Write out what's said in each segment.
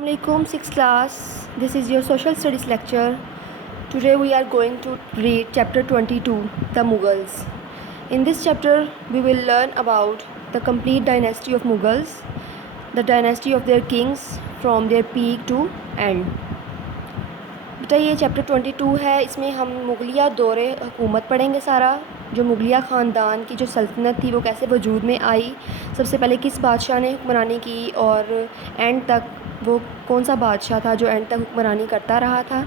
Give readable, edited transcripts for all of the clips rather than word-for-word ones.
Assalamualaikum 6th class. This is your social studies lecture. Today we are going to read chapter 22, The Mughals. In this chapter we will learn about the complete dynasty of Mughals, the dynasty of their kings from their peak to end. बेटा ये chapter 22 है, इसमें हम मुगलिया दौरे हुकूमत पढ़ेंगे सारा, जो मुगलिया ख़ानदान की जो सल्तनत थी वो कैसे वजूद में आई, सबसे पहले किस बादशाह ने हुक्मरानी की और एंड तक वो कौन सा बादशाह था जो एंड तक हुक्मरानी करता रहा था।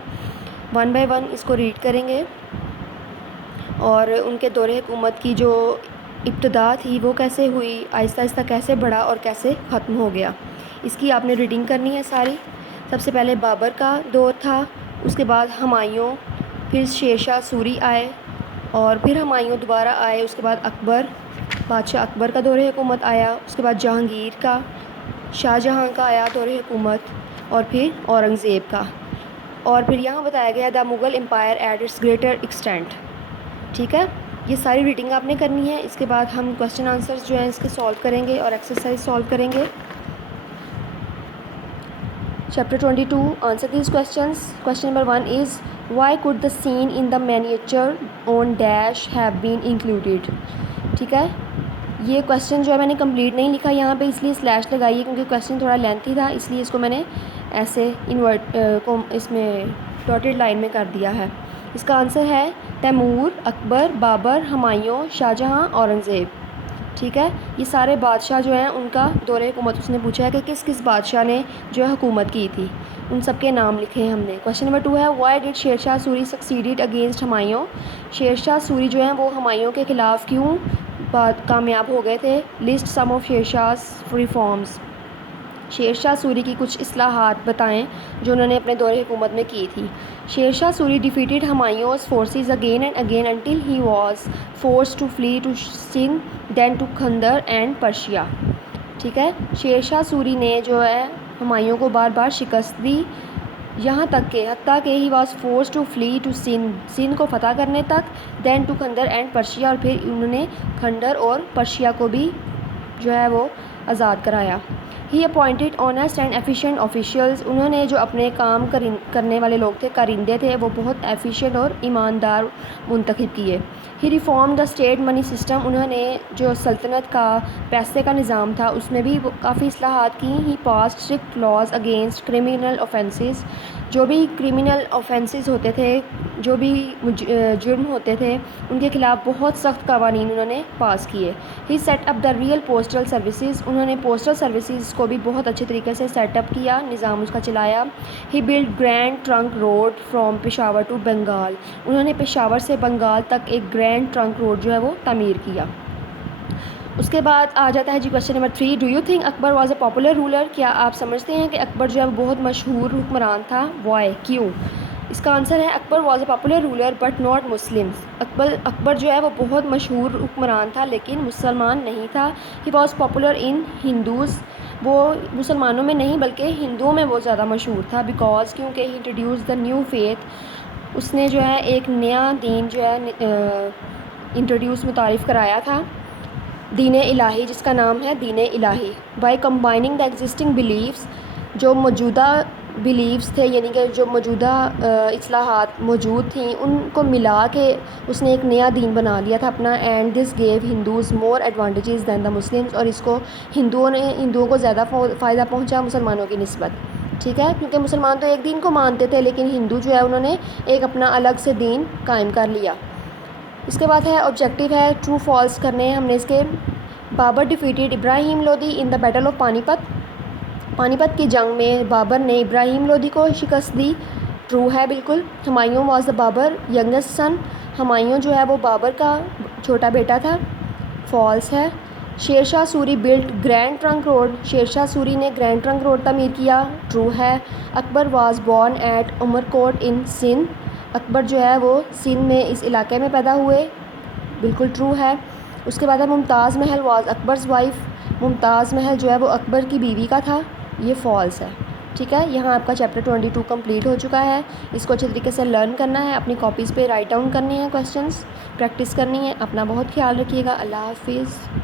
वन बाय वन इसको रीड करेंगे और उनके दौरे हुकूमत की जो इब्तदा थी वो कैसे हुई, आहिस्ता आहिस्ता कैसे बढ़ा और कैसे ख़त्म हो गया, इसकी आपने रीडिंग करनी है सारी। सबसे पहले बाबर का दौर था, उसके बाद हुमायूं, फिर शेरशाह सूरी आए और फिर हुमायूं दोबारा आए, उसके बाद अकबर, बादशाह अकबर का दौरे हुकूमत आया, उसके बाद जहांगीर का, शाहजहां का आया दौरे हुकूमत और फिर औरंगज़ेब का। और फिर यहाँ बताया गया the Mughal empire at its greater extent. ठीक है, ये सारी रीडिंग आपने करनी है। इसके बाद हम क्वेश्चन आंसर्स जो हैं इसके सॉल्व करेंगे और एक्सरसाइज सॉल्व करेंगे। Chapter 22, answer these questions. Question number 1 is, why could the scene in the miniature on dash have been included? ठीक है, ये क्वेश्चन जो है मैंने कंप्लीट नहीं लिखा यहाँ पे, इसलिए स्लैश लगाई है क्योंकि क्वेश्चन थोड़ा लेंथी था, इसलिए इसको मैंने ऐसे इसमें डॉटेड लाइन में कर दिया है। इसका आंसर है तैमूर, अकबर, बाबर, हुमायूं, शाहजहां, औरंगज़ेब। ठीक है, ये सारे बादशाह जो हैं उनका दौरे हुकूमत उसने पूछा है कि किस किस बादशाह ने जो है हुकूमत की थी, उन सब के नाम लिखे हैं हमने। क्वेश्चन नंबर 2 है, why did Sher Shah Suri succeeded against Humayun? Sher Shah Suri जो हैं वो हुमायूं के ख़िलाफ़ क्यों कामयाब हो गए थे? List some of Sher Shah reforms. Sher Shah Suri की कुछ इस्लाहात बताएं जो उन्होंने अपने दौरे हुकूमत में की थी। Sher Shah Suri defeated Humayun's forces again and again until he was forced to flee to Sindh, then to Kandahar and Persia. ठीक है, शेरशाह सूरी ने जो है हुमायूं को बार बार शिकस्त दी, यहाँ तक के हत्ता कि he was force to flee to Sindh को फ़तह करने तक, then to Kandahar and Persia, और फिर उन्होंने खंडर और पर्शिया को भी जो है वो आज़ाद कराया। ही appointed honest and efficient officials, उन्होंने जो अपने काम करने वाले लोग थे, कारिंदे थे, वो बहुत एफिशिएंट और ईमानदार मुंतखब किए। He reform the state money system, उन्होंने जो सल्तनत का पैसे का निज़ाम था उसमें भी काफ़ी इस्लाहात की। He pass strict laws against criminal offences, जो भी क्रिमिनल ऑफेंसेस होते थे, जो भी जुर्म होते थे, उनके ख़िलाफ़ बहुत सख्त कवानीन उन्होंने पास किए। He set up the real postal services, उन्होंने पोस्टल सर्विसेज को भी बहुत अच्छे तरीके से सेटअप किया, निज़ाम उसका चलाया। He build grand trunk road from Peshawar to Bengal, उन्होंने पेशावर से बंगाल तक एक ग्रैंड ट्रंक रोड जो है वो तमीर किया। उसके बाद आ जाता है जी question number 3, do you think Akbar was a popular ruler? क्या आप समझते हैं कि अकबर जो है वो बहुत मशहूर हुक्मरान था? वाई, क्यों? इसका आंसर है Akbar was a popular ruler but not Muslims. Akbar जो है वो बहुत मशहूर हुक्मरान था लेकिन मुसलमान नहीं था। He was popular in Hindus, वो मुसलमानों में नहीं बल्कि हिंदुओं में वो ज़्यादा मशहूर था। बिकॉज, क्योंकि ही इंट्रोड्यूस द न्यू फेथ, उसने जो है एक नया दीन जो है इंट्रोड्यूस मुतारिफ़ कराया था, दीन इलाही, जिसका नाम है Din Ilahi. By combining the existing beliefs, जो मौजूदा बिलीव्स थे यानी कि जो मौजूदा इस्लाहात मौजूद थी उनको मिला के उसने एक नया दीन बना लिया था अपना। And this gave Hindus more advantages than the Muslims, और इसको हिंदुओं को ज़्यादा फ़ायदा पहुंचा मुसलमानों की निस्बत। ठीक है, क्योंकि मुसलमान तो एक दीन को मानते थे लेकिन हिंदू जो है उन्होंने एक अपना अलग से दीन कायम कर लिया। इसके बाद है ऑब्जेक्टिव है ट्रू फॉल्स करने हैं हमने इसके। Babar defeated Ibrahim Lodi in the battle of Panipat, Panipat की जंग में बाबर ने इब्राहिम लोदी को शिकस्त दी। ट्रू है बिल्कुल। Humayun was the Babar youngest son, Humayun जो है वो बाबर का छोटा बेटा था। फॉल्स है। Sher Shah Suri built grand trunk road, Sher Shah Suri ने ग्रैंड ट्रंक रोड तमीर किया। ट्रू है। Akbar was born at Umarkot in Sindh, Akbar जो है वो सिंध में इस इलाके में पैदा हुए। बिल्कुल ट्रू है। उसके बाद है मुमताज़ महल वाज अकबर्स वाइफ, मुमताज़ महल जो है वो अकबर की बीवी का था। ये फॉल्स है। ठीक है, यहाँ आपका चैप्टर 22 कंप्लीट हो चुका है। इसको अच्छे तरीके से लर्न करना है, अपनी कॉपीज़ पे राइट डाउन करने हैं, क्वेश्चंस प्रैक्टिस करनी है। अपना बहुत ख्याल रखिएगा। अल्लाह हाफिज़।